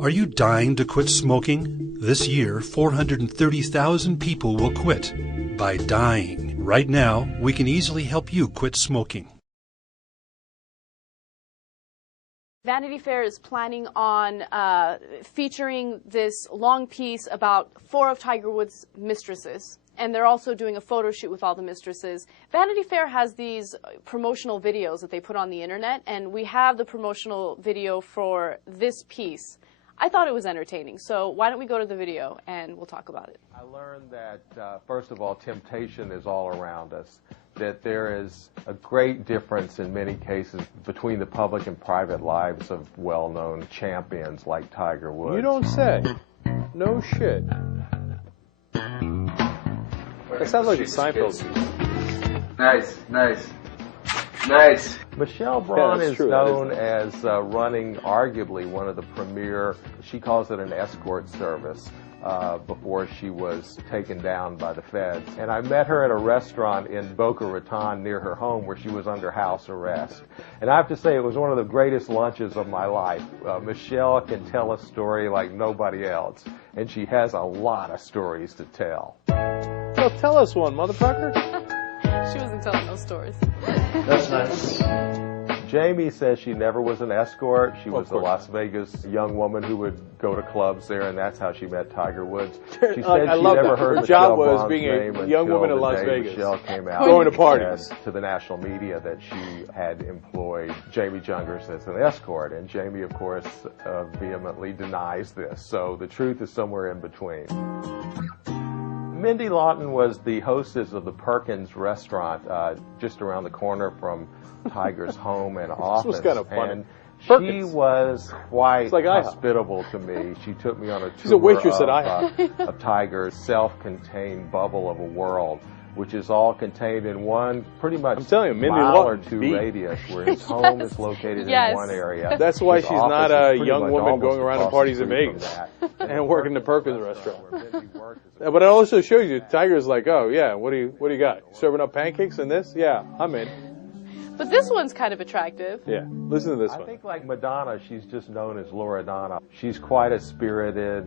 Are you dying to quit smoking? This year, 430,000 people will quit by dying. Right now, we can easily help you quit smoking. Vanity Fair is planning on featuring this long piece about 4 of Tiger Woods' mistresses. And they're also doing a photo shoot with all the mistresses. Vanity Fair has these promotional videos that they put on the internet, and we have the promotional video for this piece. I thought it was entertaining, so why don't we go to the video and we'll talk about it. I learned that, first of all, temptation is all around us, that there is a great difference in many cases between the public and private lives of well-known champions like Tiger Woods. You don't say. No shit. That sounds like a Seinfeld. Nice, nice, nice. Michelle Braun is true, known as running arguably one of the premier, she calls it an escort service, before she was taken down by the feds. And I met her at a restaurant in Boca Raton near her home where she was under house arrest. And I have to say it was one of the greatest lunches of my life. Michelle can tell a story like nobody else, and she has a lot of stories to tell. So tell us one, motherfucker. She wasn't telling those stories. That's nice. Jamie says she never was an escort. She was a Las Vegas young woman who would go to clubs there, and that's how she met Tiger Woods. She said I she love never that. heard Her Michelle job was Braun's being name a young woman in until the Las day Vegas. Michelle came out Going to parties. and to the national media that she had employed Jamie Jungers as an escort. And Jamie, of course, vehemently denies this. So the truth is somewhere in between. Mindy Lawton was the hostess of the Perkins restaurant just around the corner from Tiger's home and office. This was kind of funny. And she Perkins. was quite like hospitable to me. She took me on a She's a tour waitress at IHOP. of Tiger's self-contained bubble of a world, which is all contained in one pretty much I'm telling you, Mindy mile or Lawton's two beat. radius, where his home is located in one area. That's why His she's office not is a pretty young much woman almost going around to across parties the in street from Vegas that. and working the Perkins restaurant. Where Mindy worked as a But it also shows you, Tiger's like, oh yeah, what do you got? Serving up pancakes and this? Yeah, I'm in. But this one's kind of attractive. Yeah, listen to this I one. think like Madonna, she's just known as Loredana. She's quite a spirited,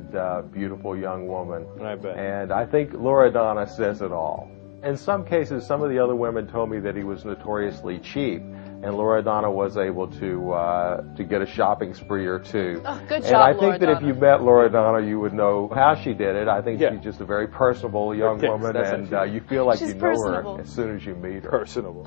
beautiful young woman. I bet. And I think Loredana says it all. In some cases, some of the other women told me that he was notoriously cheap, and Loredana was able to get a shopping spree or two. Oh, good job, and I think that if Loredana. you met Loredana, you would know how she did it. I think Yeah. she's just a very personable young Yes, woman, that's and what she you feel like She's you know personable. her as soon as you meet her. Personable.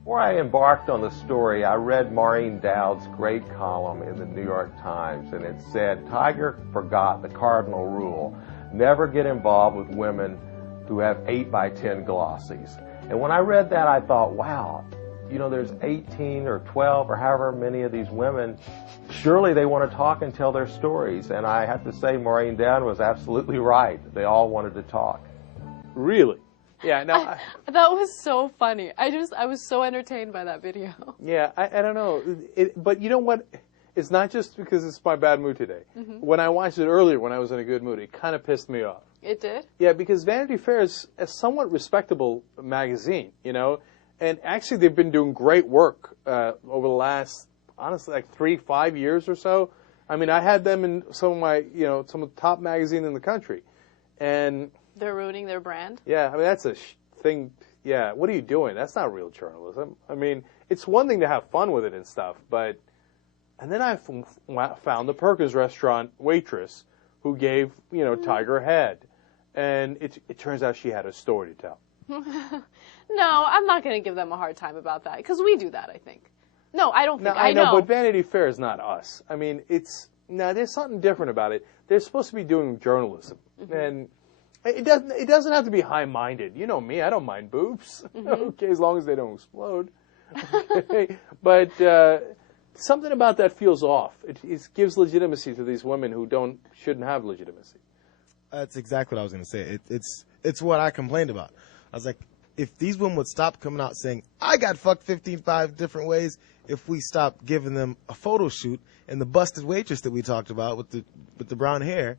Before I embarked on the story, I read Maureen Dowd's great column in the New York Times, and it said, Tiger forgot the cardinal rule: never get involved with women who have 8x10 glossies. And when I read that, I thought, wow, you know, there's 18 or 12 or however many of these women. Surely they want to talk and tell their stories. And I have to say, Maureen Dowd was absolutely right. They all wanted to talk. Really? Yeah, no. That was so funny. I was so entertained by that video. Yeah, I don't know. But you know what? It's not just because it's my bad mood today. Mm-hmm. When I watched it earlier, when I was in a good mood, it kind of pissed me off. It did? Yeah, because Vanity Fair is a somewhat respectable magazine, you know, and actually they've been doing great work over the last, honestly, like 3-5 years or so. I mean, I had them in some of my, you know, some of the top magazine in the country, and They're ruining their brand? yeah, I mean that's a thing. Yeah, what are you doing? That's not real journalism. I mean, it's one thing to have fun with it and stuff, but and then I found the Perkins restaurant waitress who gave, you know, Tiger a head. And it turns out she had a story to tell. No, I'm not going to give them a hard time about that, because we do that, I think. No, I don't think. I know, but Vanity Fair is not us. I mean, there's something different about it. They're supposed to be doing journalism, and it doesn't have to be high-minded. You know me, I don't mind boobs. Okay, as long as they don't explode. Okay? But something about that feels off. It gives legitimacy to these women who shouldn't have legitimacy. That's exactly what I was going to say. It's what I complained about. I was like, if these women would stop coming out saying, I got fucked 15 different ways, if we stop giving them a photo shoot and the busted waitress that we talked about with the brown hair,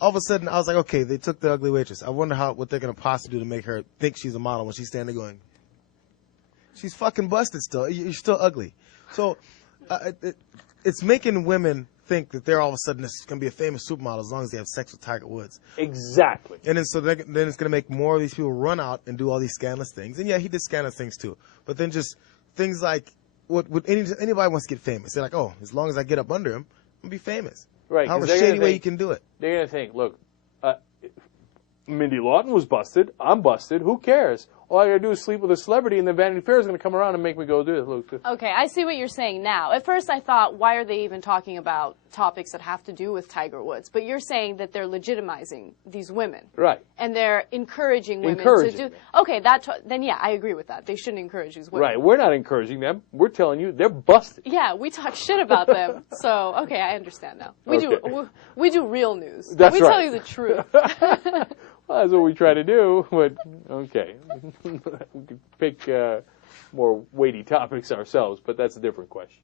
all of a sudden I was like, okay, they took the ugly waitress. I wonder what they're going to possibly do to make her think she's a model when she's standing there going, she's fucking busted still. You're still ugly. So it's making women think that they're all of a sudden going to be a famous supermodel as long as they have sex with Tiger Woods. Exactly. And then then it's going to make more of these people run out and do all these scandalous things. And yeah, he did scandalous things too. But then just things like what anybody wants to get famous. They're like, oh, as long as I get up under him, I'm going to be famous. Right. However shady way you can do it. They're going to think, look, Mindy Lawton was busted. I'm busted. Who cares? All I got to do is sleep with a celebrity, and then Vanity Fair is going to come around and make me go do it. Look. Okay, I see what you're saying now. At first I thought, why are they even talking about topics that have to do with Tiger Woods? But you're saying that they're legitimizing these women. Right. And they're encouraging women to do... Okay, then yeah, I agree with that. They shouldn't encourage these women. Right, we're not encouraging them. We're telling you they're busted. Yeah, we talk shit about them. So, okay, I understand now. We do real news. That's we right. tell you the truth. Well, that's what we try to do, but okay. We could pick more weighty topics ourselves, but that's a different question.